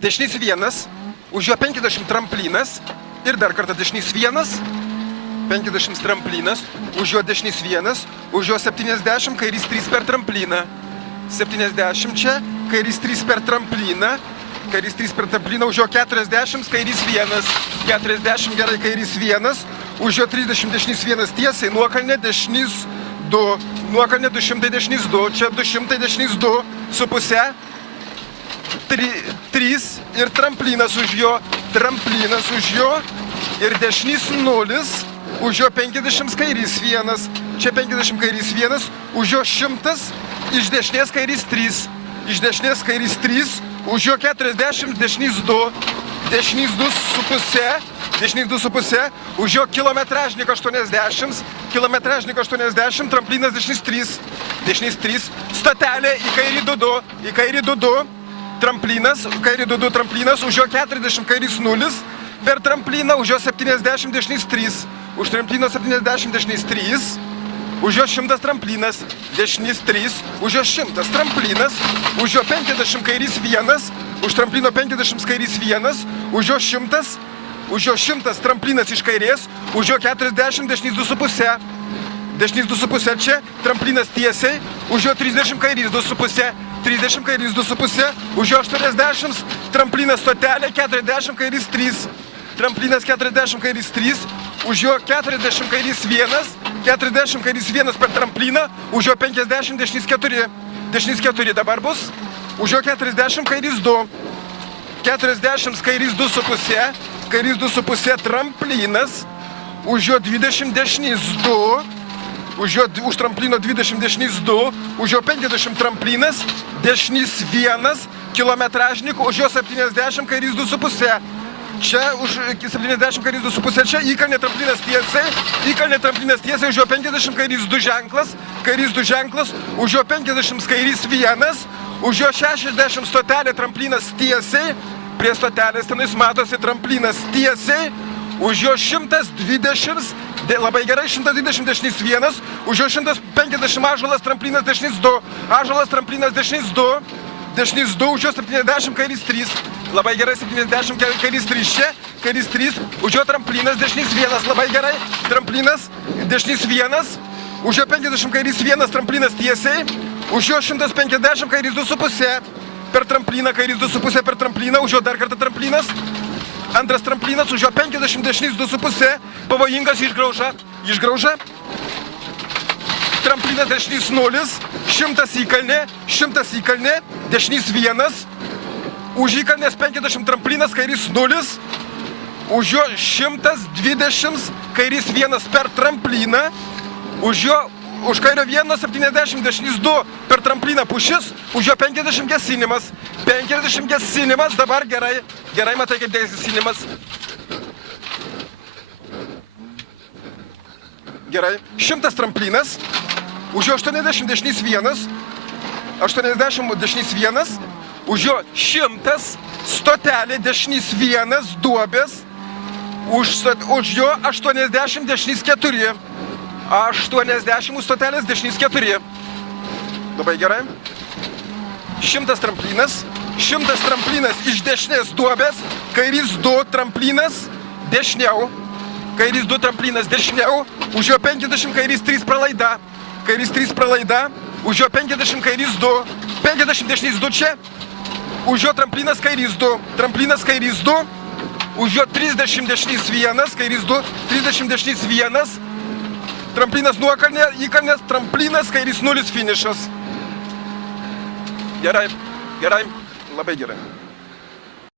dešinys 1, už jo 50 tramplinas ir dar kartą dešinys 1, 50 tramplinas, už jo dešinys 1, už jo 70, kairys 3 per trampliną. 70 čia, kairys 3 per trampliną, kairys 3 per trampliną, už jo 40, kairys 1, 40 gerai, kairys 1, už jo 30 dešinys 1 tiesiai, nuokalnė dešinys 2, nuokalnė 200 dešinys 2, čia 200 dešinys 2, su pusė, 3 ir tramplinas už jo ir dešinys 0, už jo 50 kairys 1, čia 50 kairys 1, už jo 100, iš dešinės kairys 3, iš dešinės kairys 3, už jo 40 dešinys 2, dešinys 2 su pusė, dešinys 2 su pusė, už jo kilometražnik 80, kilometražnik 80, tramplinas dešinys 3, dešinys 3, stotelė į kairį 2, tramplinas, kairį 2 tramplinas, už jo 40 kairys 0, per trampliną už jo 70 dešinys 3, už trampliną 70 dešinys 3, už jo 100 tramplinas, dešinys 3, už jo 100 tramplinas, už jo 50 kairys 1, už tramplino 50 kairys 1, už jo 100 tramplinas iš kairės, už jo 40 dešinys 2 su pusė, dešinys 2 su pusė čia, tramplinas tiesiai, už jo 30 kairys 2 su pusė, 30 kairys 2 su pusė, už jo 80 tramplinas stotelė, 40 kairys 3, tramplinas 40 kairys 3, už jo 40 kairys 1, 40 kairys 1 per trampliną, už jo 50 dešinys 4, dešinys 4 dabar bus, už jo 40 kairys 2, 40 kairys 2 su pusė, kairys 2 su pusė tramplinas, už jo 20 dešinys 2, už tramplino 20 dešinys 2, už jo 50 tramplinas, dešinys 1, kilometražnik, už jo 70 kairys 2 su pusė. Čia už 70 kairys 2 su pusė, čia įkalnė tramplinas tiesiai, už jo 50 kairys 2 ženklas, kairys 2 ženklas, už jo 50 kairys 1, už jo 60 stotelė tramplinas tiesiai, prie stotelės tenais matosi tramplinas tiesiai, už jo 120, labai gerai, 120 dešinys 1, už jo 150 ąžuolas tramplinas dešinys 2, ąžuolas tramplinas dešinys 2, dešinys 2, už jo 70 kairys 3, labai gerai, 70 kairys 3 čia, kairys 3, už jo tramplinas dešinys 1, labai gerai, tramplinas dešinys 1, už jo 50 kairys 1, tramplinas tiesiai, už jo 150 kairys 2 su pusė, per trampliną, kairys 2 su pusė per trampliną, už jo dar kartą tramplinas, antras tramplinas, už jo 50 dešinys 2 su pusė, pavojingas išgrauža, tramplinas dešinys 0, 100 įkalnė, dešinys 1, už įkalnės 50 tramplinas, kairys 0, už jo 120, kairys 1 per trampliną, už kairio 1 70 dešinys 2 per trampliną pušis, už jo 50 gesinimas, dabar gerai, matai kaip gesinimas. Gerai, 100 tramplinas, už jo 80 dešinys 1, 80 dešinys 1, už jo 100 stotelė dešinys 1, duobės, už jo 80 dešinys 4, 80 stotelės dešinys 4. Labai gerai. 100 tramplinas iš dešinės duobės, kairys 2 tramplinas dešiniau, kairys 2 tramplinas dešiniau, už jo 50 kairys 3 pralaida, už jo 50 kairys 2, 50 dešinys 2 čia, už jo tramplinas kairys 2, už jo 30 dešinys 1, kairys 2, 30 dešinys 1, tramplinas nuokalnė, įkalnės, tramplinas, kairys 0 finišas. Gerai, labai gerai.